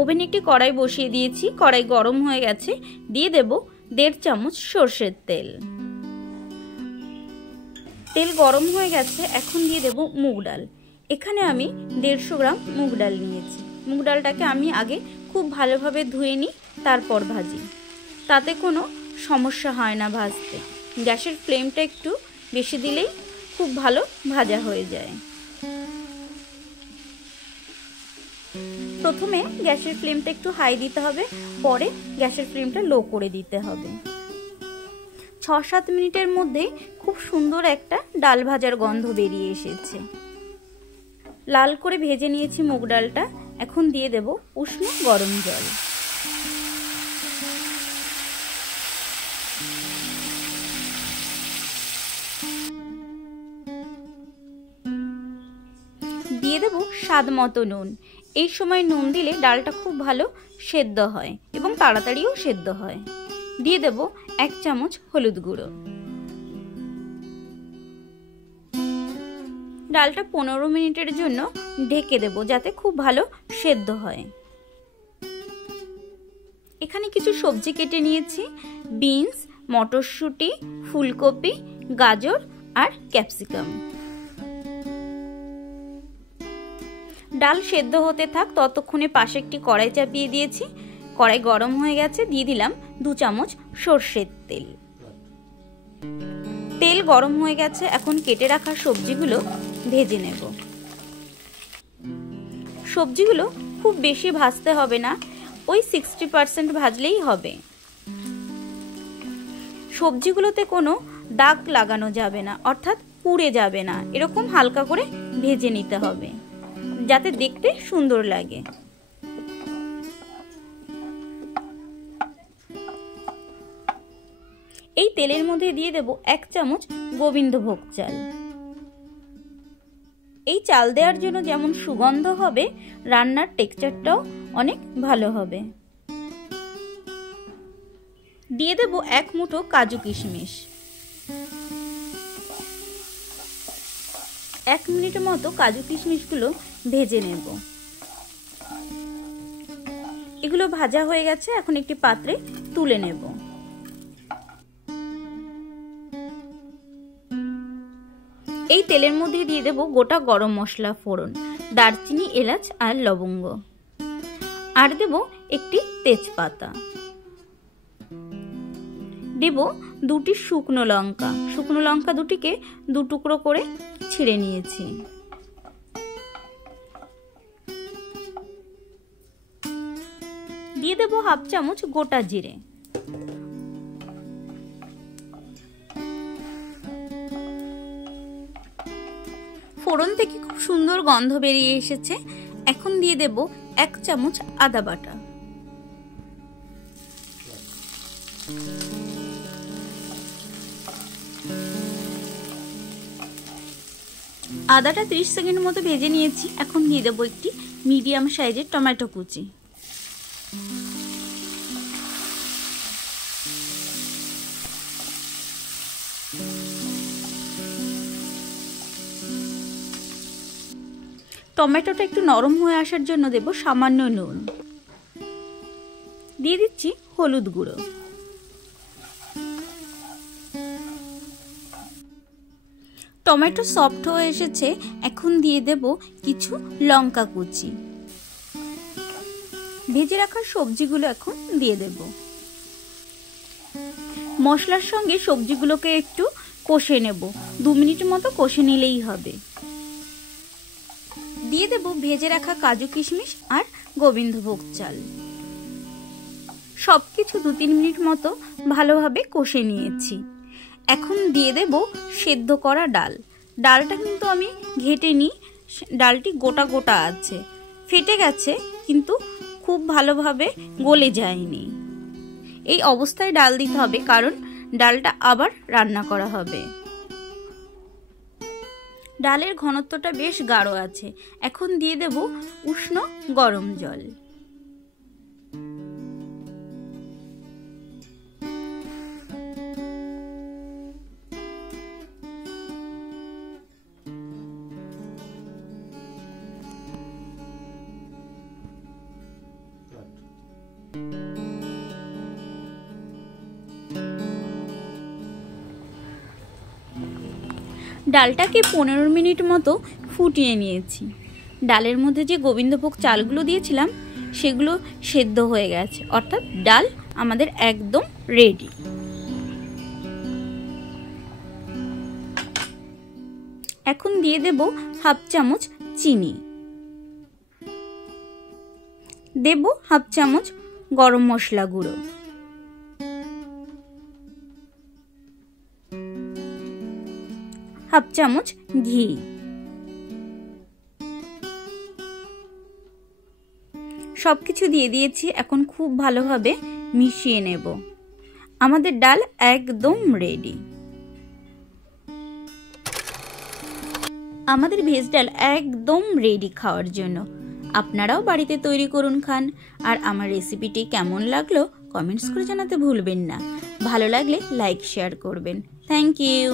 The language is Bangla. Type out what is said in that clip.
ওভেনে একটি কড়াই বসিয়ে দিয়েছি, কড়াই গরম হয়ে গেছে। দিয়ে দেব 1.5 চামচ সরষের তেল। তেল গরম হয়ে গেছে, এখন দিয়ে দেব মুগ ডাল। এখানে আমি 150 গ্রাম মুগ ডাল নিয়েছি। মুগ ডালটাকে আমি আগে খুব ভালোভাবে ধুয়ে নিই, তারপর ভাজি। তাতে কোনো সমস্যা হয় না ভাজতে। গ্যাসের ফ্লেমটা একটু বেশি দিলেই খুব ভালো ভাজা হয়ে যায়। প্রথমে গ্যাসের ফ্লেমটা একটু হাই দিতে হবে, পরে গ্যাসের ফ্লেমটা লো করে দিতে হবে। 6-7 মিনিটের মধ্যে খুব সুন্দর একটা ডাল ভাজার গন্ধ বেরিয়ে এসেছে। লাল করে ভেজে নিয়েছি মুগ ডালটা। এখন দিয়ে দেব উষ্ণ গরম জল। দিয়ে দেব স্বাদ মতো নুন। এই সময় নুন দিলে ডালটা খুব ভালো সেদ্ধ হয় এবং তাড়াতাড়িও সেদ্ধ হয়। দিয়ে দেব 1 চামচ হলুদ গুঁড়ো। ডালটা 15 মিনিটের জন্য ঢেকে দেব, যাতে খুব ভালো সেদ্ধ হয়। এখানে কিছু সবজি কেটে নিয়েছি, বিনস, মটরশুঁটি, ফুলকপি, গাজর আর ক্যাপসিকাম। ডাল সেদ্ধ হতে থাক, ততক্ষণে পাশে একটি কড়াই চাপিয়ে দিয়েছি। কড়াই গরম হয়ে গেছে, দিয়ে দিলাম 2 চামচ সরষের তেল। তেল গরম হয়ে গেছে, এখন কেটে রাখা সবজিগুলো ভেজে নেব। সবজিগুলো খুব বেশি ভাজতে হবে না, ওই 60% ভাজলেই হবে। সবজিগুলোতে কোনো দাগ লাগানো যাবে না, অর্থাৎ পুড়ে যাবে না। এরকম হালকা করে ভেজে নিতে হবে, যাতে দেখতে সুন্দর লাগে। এই তেলের মধ্যে দিয়ে দেব 1 চামচ গোবিন্দভোগ চাল। এই চাল দেওয়ার জন্য যেমন সুগন্ধ হবে, রান্নার টেক্সচারটাও অনেক ভালো হবে। দিয়ে দেব 1 মুঠো কাজু কিশমিশ। 1 মিনিট মতো কাজু কিশমিশগুলো ভেজে নেব। এগুলো ভাজা হয়ে গেছে, এখন একটি পাত্রে তুলে নেব। এই তেলের মধ্যে দিয়ে দেব গোটা গরম মশলা ফোড়ন, দারচিনি, এলাচ আর লবঙ্গ। আর দেব একটি তেজপাতা। দেব 2টি শুকনো লঙ্কা। শুকনো লঙ্কা দুটিকে 2 টুকরো করে ছিঁড়ে নিয়েছি। দিয়ে দেব 1/2 চামচ গোটা জিরে। ফোড়ন থেকে খুব সুন্দর গন্ধ বেরিয়ে এসেছে। এখন দিয়ে দেব 1 চামচ আদা বাটা। আদাটা 30 সেকেন্ড মতো ভেজে নিয়েছি। এখন দিয়ে দেব একটি মিডিয়াম সাইজের টমেটো কুচি। টমেটোটা একটু নরম হয়ে আসার জন্য দেব সামান্য নুন। দিয়ে দিচ্ছি হলুদ গুঁড়ো। টমেটো সফট হয়ে এসেছে, এখন দিয়ে দেব কিছু লঙ্কা কুচি। ভেজে রাখা সবজিগুলো এখন দিয়ে দেব। মশলার সঙ্গে সবজিগুলোকে একটু কষে নেব, 2 মিনিট মতো কষে নিলেই হবে। দিয়ে দেব ভেজে রাখা কাজু কিশমিশ আর গোবিন্দভোগ চাল। সবকিছু 2-3 মিনিট মতো ভালোভাবে কষে নিয়েছি। এখন দিয়ে দেব সেদ্ধ করা ডাল। ডালটা কিন্তু আমি ঘেটে নিই, ডালটি গোটা গোটা আছে, ফেটে গেছে কিন্তু খুব ভালোভাবে গলে যায়নি। এই অবস্থায় ডাল দিতে হবে, কারণ ডালটা আবার রান্না করা হবে। ডালের ঘনত্বটা বেশ গাঢ় আছে। এখন দিয়ে দেব উষ্ণ গরম জল। ডালটাকে 15 মিনিট মতো ফুটিয়ে নিয়েছি। ডালের মধ্যে যে গোবিন্দভোগ চালগুলো দিয়েছিলাম সেগুলো সেদ্ধ হয়ে গেছে, অর্থাৎ ডাল আমাদের একদম রেডি। এখন দিয়ে দেব হাফ চামচ চিনি, দেব হাফ চামচ গরম মশলা গুঁড়ো, হাফ চামচ ঘি, সবকিছু দিয়ে দিয়েছি। এখন খুব ভালোভাবে মিশিয়ে নেব। আমাদের ডাল একদম রেডি। আমাদের ভেজ ডাল একদম রেডি খাওয়ার জন্য। আপনারাও বাড়িতে তৈরি করুন, খান। আর আমার রেসিপিটি কেমন লাগলো কমেন্টস করে জানাতে ভুলবেন না। ভালো লাগলে লাইক শেয়ার করবেন। Thank you.